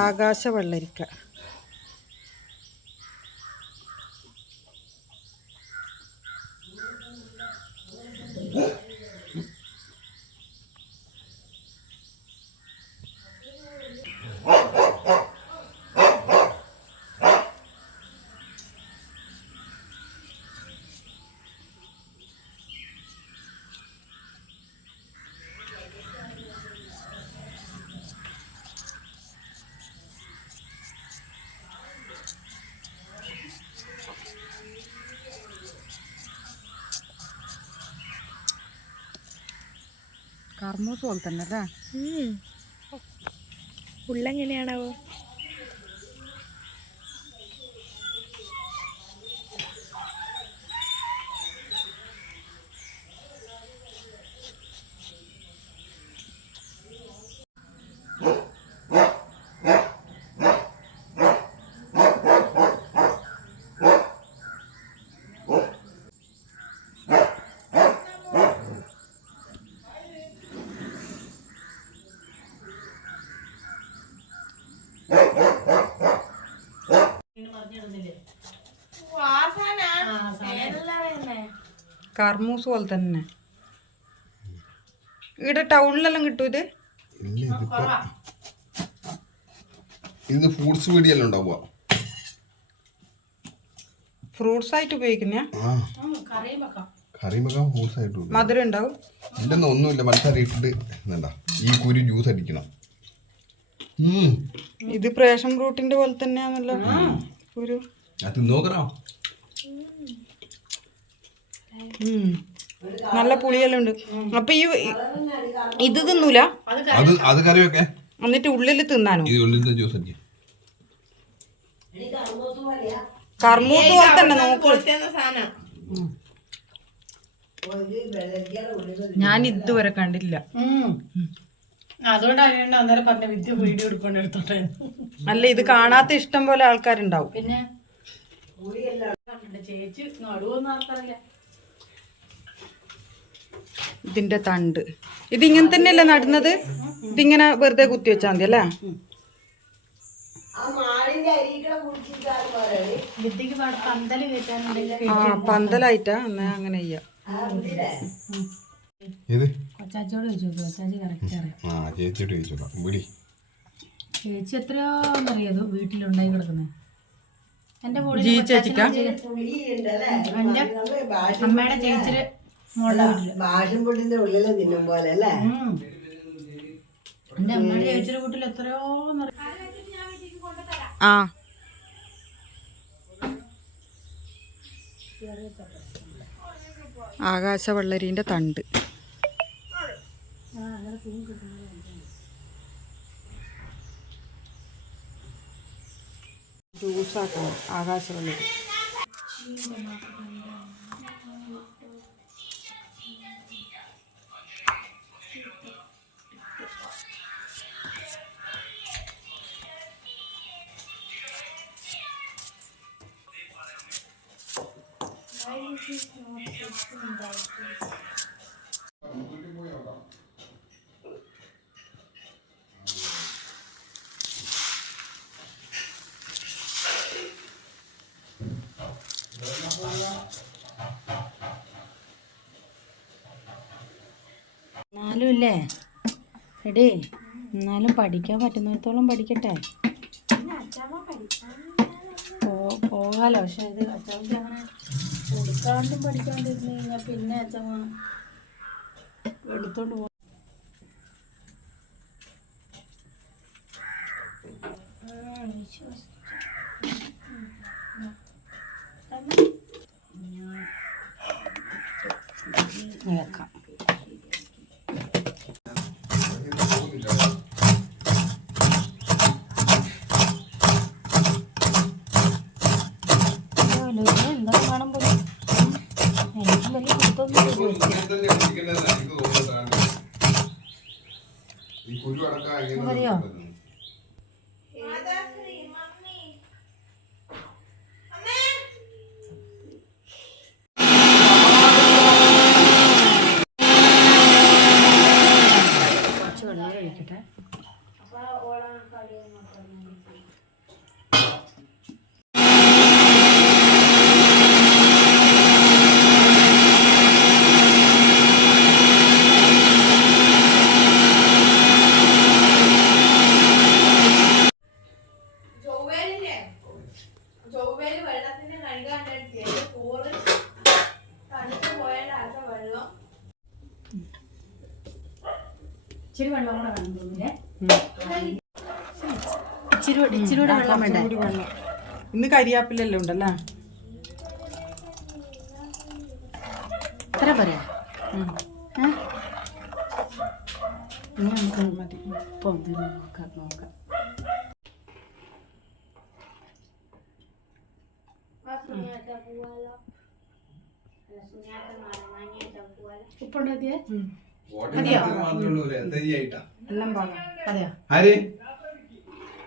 ആകാശ വെള്ളരിക്ക കർമ്മൂസ് പോലെ തന്നെ അല്ലേ ഉള്ളെങ്ങനെയാണാവോ? കർമ്മൂസ് പോലെ തന്നെ. ഇവിടെ ടൗണിലെല്ലാം കിട്ടും ഇത്? ഇത് ഫ്രൂട്ട്സ് വീടിയെല്ലാം ഉണ്ടാവുക. ഫ്രൂട്ട്സ് ആയിട്ട് ഉപയോഗിക്കുന്ന. മധുരം ഉണ്ടാവും? ഇല്ലെന്ന് ഒന്നുമില്ല പഞ്ചസാര ഇട്ടിട്ട് എന്താ ഈ കുരു ജ്യൂസ് അടിക്കണം. ഇത് പ്രേഷൻ ഫ്രൂട്ടിന്റെ പോലെ തന്നെയാണല്ലോ കുരു. അത് നോക്കറാ ഉം. നല്ല പുളിയെല്ലാം ഉണ്ട്. അപ്പൊ ഈ ഇത് തിന്നൂല? അത് അത് കറി വെക്കേ. എന്നിട്ട് ഉള്ളിൽ തിന്നാനോ? ഇത് ജ്യൂസ് കർമ്മൂസ് പോലെ തന്നെ നോക്ക് ഞാൻ ഇതുവരെ കണ്ടില്ല അതുകൊണ്ടാണ് അന്നേരം പറഞ്ഞ വിദ്യ വീഡിയോ എടുക്കൊണ്ട് എടുത്തോട്ടെ അല്ല ഇത് കാണാത്ത ഇഷ്ടം പോലെ ആൾക്കാരുണ്ടാവും. പിന്നെ? ചേച്ചി നടുവൊന്നും ആർക്കറിയാം ഇതിന്റെ തണ്ട്. ഇത് ഇതിങ്ങനെ തന്നെയല്ലേ നടുന്നത്? ഇതിങ്ങനെ വെറുതെ കുത്തി വെച്ചാൽ മതി അല്ലേ? ആ പന്തലായിട്ടാ എന്നാ അങ്ങനെ ചെയ്യാം. ചേച്ചി എത്രയോന്നറിയാതോ വീട്ടിലുണ്ടായി കിടക്കുന്നത് എന്റെ അമ്മയുടെ ചേച്ചിയുടെ ഭാഷം പൊട്ടിന്റെ ഉള്ളിൽ തിന്നും പോലെ അല്ലേ. എന്റെ അമ്മയുടെ ചേച്ചിയുടെ വീട്ടിൽ എത്രയോ ആ. ആകാശ വെള്ളരീന്റെ തണ്ട്. ജ്യൂസാക്കണം ആകാശ എന്നാലും ഇല്ലേ? എടേ എന്നാലും പഠിക്കാൻ പറ്റുന്നിടത്തോളം പഠിക്കട്ടെ. പോകാലോ. പക്ഷെ അത് അച്ഛമ്മക്ക് അങ്ങനെ കൊടുക്കാണ്ടും പഠിക്കാണ്ടിരുന്ന് കഴിഞ്ഞാൽ പിന്നെ അച്ഛമ്മ എടുത്തോണ്ട് പോ വെക്കാം അടക്കം ഇങ്ങനെ മതിയോ? ചൊവ്വേൽ വെള്ളത്തിന് കഴുകാണ്ടെടുത്ത് ചോറ് തണുത്ത് പോയാലാത്ത വെള്ളം. ഇച്ചിരി വെള്ളം കൂടെ വേണം തോന്നുന്നില്ലേ? ഇച്ചിരി ഇച്ചിരി കൂടെ വെള്ളം വേണ്ടേ? കുറച്ചും കൂടി വെള്ളം. ഇന്ന് കരിയാപ്പിലെല്ലാം ഉണ്ടല്ലേ? ഇത്ര പറയാ. ഇനി നമുക്ക് മതി. നോക്കാം. എല്ലാം പാകാം. അതെയോ ആര്?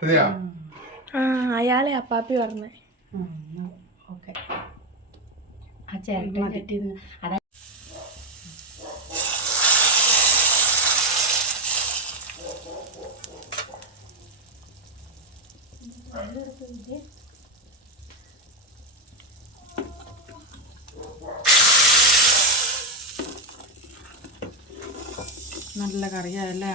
അതെയാ ആ അയാളെ അപ്പാപ്പി പറഞ്ഞേ. ഓക്കെ. ആ ചേട്ടൻ കിട്ടിയത് അതാ നല്ല കറിയായല്ലേ?